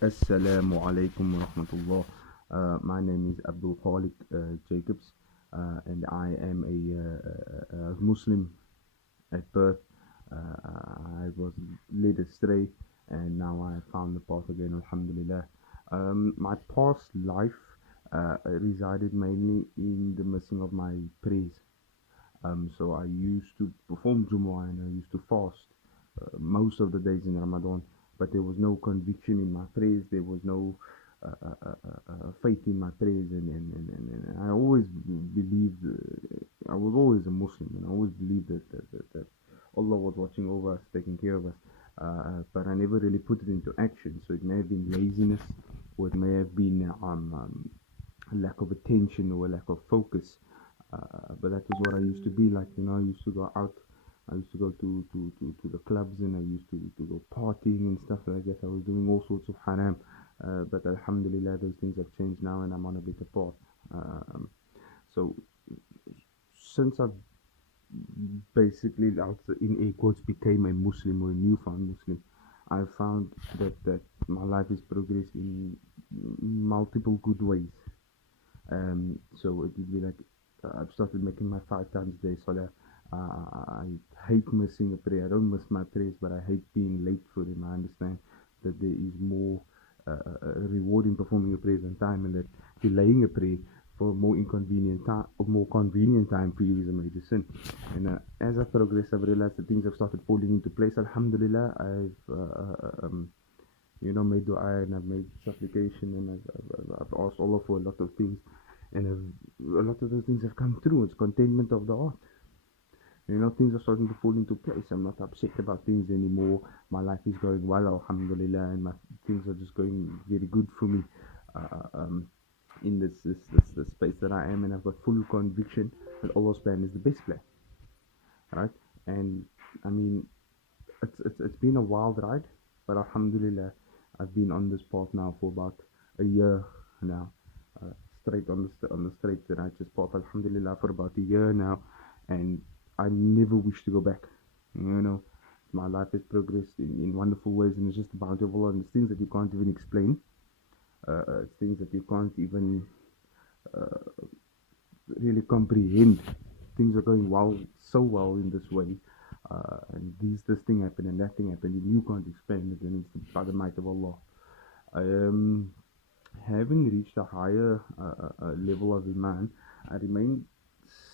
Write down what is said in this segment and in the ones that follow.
Assalamu alaikum wa rahmatullah. My name is Abdul Khaaliq Jacobs, and I am a Muslim at birth. I was led astray, and now I found the path again, alhamdulillah. My past life resided mainly in the missing of my prayers. So I used to perform Jumu'ah and I used to fast most of the days in Ramadan, but there was no conviction in my prayers. There was no faith in my prayers, and I always believed. I was always a Muslim, and I always believed that Allah was watching over us, taking care of us. But I never really put it into action. So it may have been laziness, or it may have been a lack of attention or a lack of focus. But that was what I used to be like. I used to go out. I used to go to the clubs, and I used to go partying and stuff like that. I was doing all sorts of haram. But alhamdulillah, those things have changed now, and I'm on a better path. So since I've basically, in air quotes, became a Muslim or a newfound Muslim, I found that my life has progressed in multiple good ways. So it would be like I've started making my 5 times a day salah. I hate missing a prayer. I don't miss my prayers, but I hate being late for them. I understand that there is more reward in performing a prayer than time, and that delaying a prayer for more convenient time for you is a major sin. And as I progress, I've realized that things have started falling into place. Alhamdulillah, made dua and I've made supplication and I've asked Allah for a lot of things, and a lot of those things have come through. It's contentment of the heart. Things are starting to fall into place. I'm not upset about things anymore. My life is going well, alhamdulillah, and my things are just going very good for me. In this space that I am, and I've got full conviction that Allah's plan is the best plan, right? And I mean, it's been a wild ride, but alhamdulillah, I've been on this path now for about a year now, uh, straight on the straight and righteous path. Alhamdulillah, for about a year now, and I never wish to go back. You know, my life has progressed in wonderful ways, and it's just the bounty of Allah, and it's things that you can't even explain. It's things that you can't even really comprehend. Things are going well, so well in this way, and this thing happened and that thing happened, and you can't explain it, and it's by the might of Allah. I Having reached a higher level of iman, I remain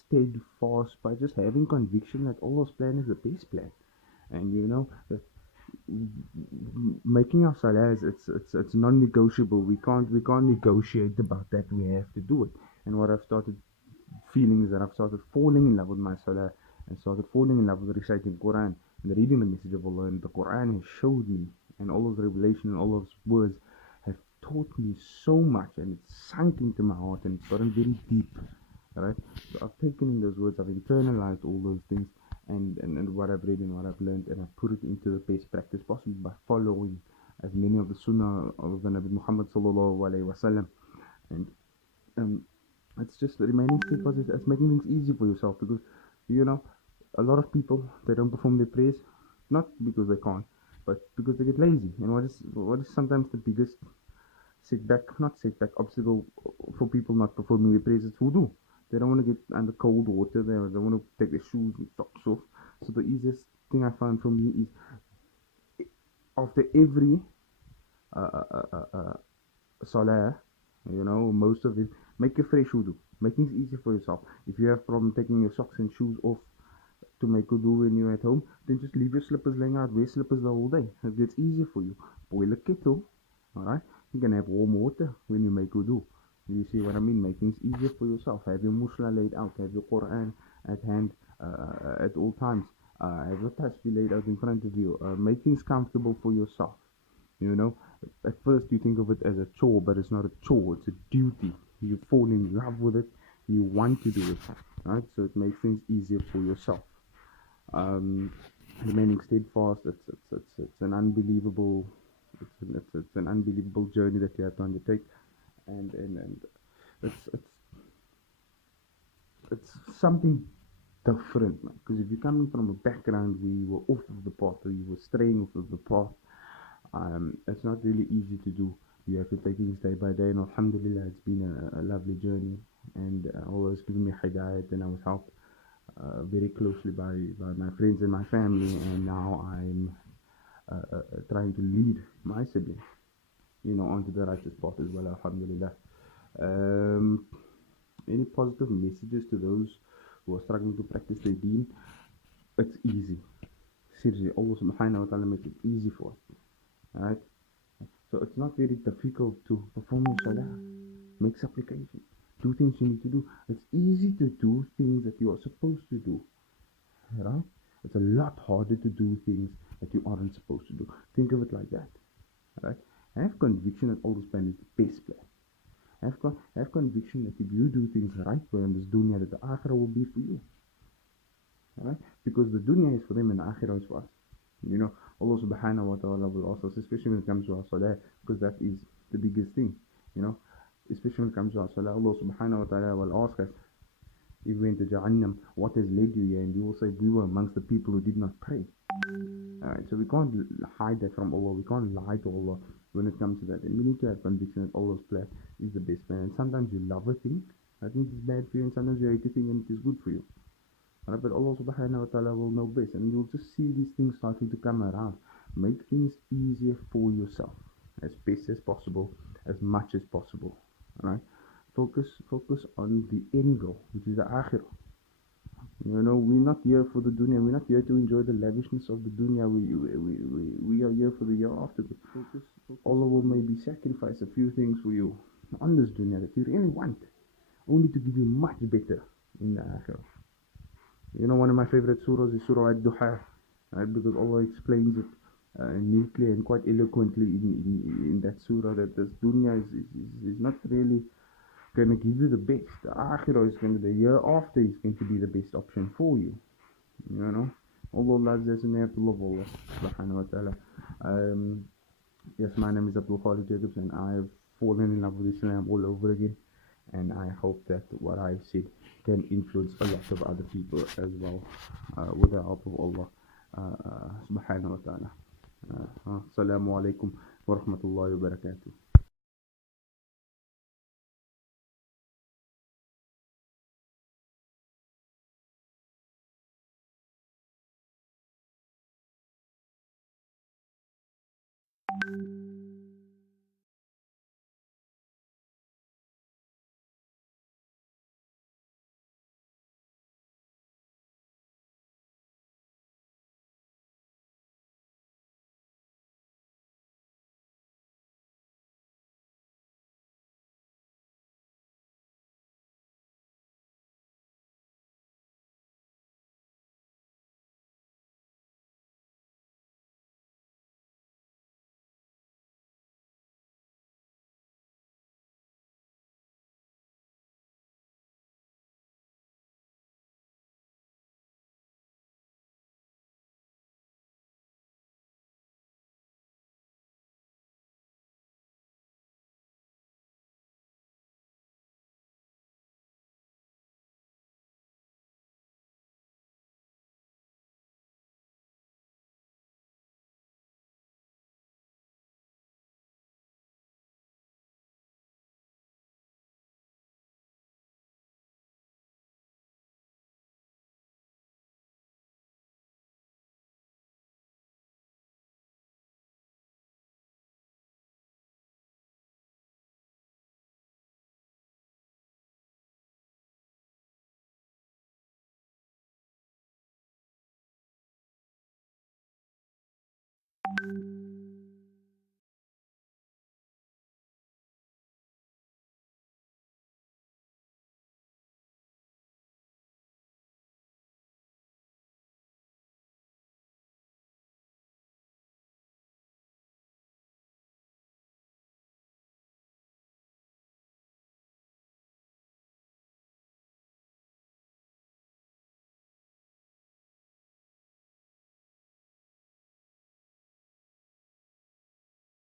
steadfast by just having conviction that Allah's plan is the best plan, and that making our salahs, it's non-negotiable. We can't negotiate about that. We have to do it. And what I've started feeling is that I've started falling in love with my salah, and started falling in love with reciting Quran and reading the message of Allah. And the Quran has showed me, and Allah's revelation and Allah's words have taught me so much, and it's sunk into my heart, and it's gotten very deep. Right? So I've taken in those words, I've internalized all those things, and what I've read and what I've learned, and I've put it into the best practice possible by following as many of the Sunnah of the Nabi Muhammad sallallahu alaihi wasallam. And um, it's just remaining steadfast. It's making things easy for yourself, because you know a lot of people, they don't perform their prayers, not because they can't, but because they get lazy. And what is sometimes the biggest setback, not setback, obstacle for people not performing their prayers is wudu. They don't want to get under cold water. They don't want to take their shoes and socks off. So the easiest thing I found for me is, after every uh, uh, uh, uh, uh, salah, most of it, make a fresh wudu. Make things easy for yourself. If you have problem taking your socks and shoes off to make wudu when you're at home, then just leave your slippers laying out. Wear slippers the whole day. It gets easier for you. Boil a kettle, alright? You can have warm water when you make wudu. You see what I mean? Make things easier for yourself. Have your musla laid out. Have your Quran at hand at all times. Have your tasbih laid out in front of you. Make things comfortable for yourself. You know, at first you think of it as a chore, but it's not a chore. It's a duty. You fall in love with it. You want to do it, right? So it makes things easier for yourself. Um, Remaining steadfast. It's an unbelievable. It's an unbelievable journey that you have to undertake, and it's it's it's something different, man. Because if you're coming from a background where you were off of the path, or you were straying off of the path, It's not really easy to do. You have to take things day by day, and alhamdulillah, it's been a lovely journey, and Allah has given me hidayat, and I was helped very closely by my friends and my family, and now I'm trying to lead my siblings, onto the righteous path as well, alhamdulillah. Um, any positive messages to those who are struggling to practice their deen? It's easy. Seriously, Allah subhanahu wa ta'ala makes it easy for us. Alright? So it's not very difficult to perform your salah. Make supplication. Do things you need to do. It's easy to do things that you are supposed to do. Right? It's a lot harder to do things that you aren't supposed to do. Think of it like that. Right? Have conviction that Allah's plan is the best plan. Have conviction that if you do things right for in this dunya, that the akhirah will be for you. Right? Because the dunya is for them and the akhirah is for us. Allah subhanahu wa ta'ala will ask us, especially when it comes to our salah, because that is the biggest thing. Especially when it comes to our salah, Allah subhanahu wa ta'ala will ask us, if we went to Jahannam, what has led you here? And we will say, we were amongst the people who did not pray. Alright, so we can't hide that from Allah. We can't lie to Allah when it comes to that. And we need to have conviction that Allah's plan is the best plan. And sometimes you love a thing, I think it's bad for you, and sometimes you hate a thing and it is good for you. But Allah subhanahu wa ta'ala will know best, and you'll just see these things starting to come around. Make things easier for yourself as best as possible, as much as possible. Alright? Focus on the end goal, which is the akhirah. We're not here for the dunya. We're not here to enjoy the lavishness of the dunya. We are here for the year after. Allah will maybe sacrifice a few things for you on this dunya that you really want, only to give you much better in the akhirah. One of my favorite surahs is Surah Ad-Duha, right? Because Allah explains it neatly and quite eloquently in that surah, that this dunya is not really going to give you the best. The akhirah is the year after is going to be the best option for you. Allah loves us and we have to love Allah subhanahu wa ta'ala. Yes, my name is Abdul Khaaliq and I have fallen in love with Islam all over again, and I hope that what I've said can influence a lot of other people as well, with the help of Allah subhanahu wa ta'ala. Assalamu alaikum wa rahmatullahi wa barakatuh.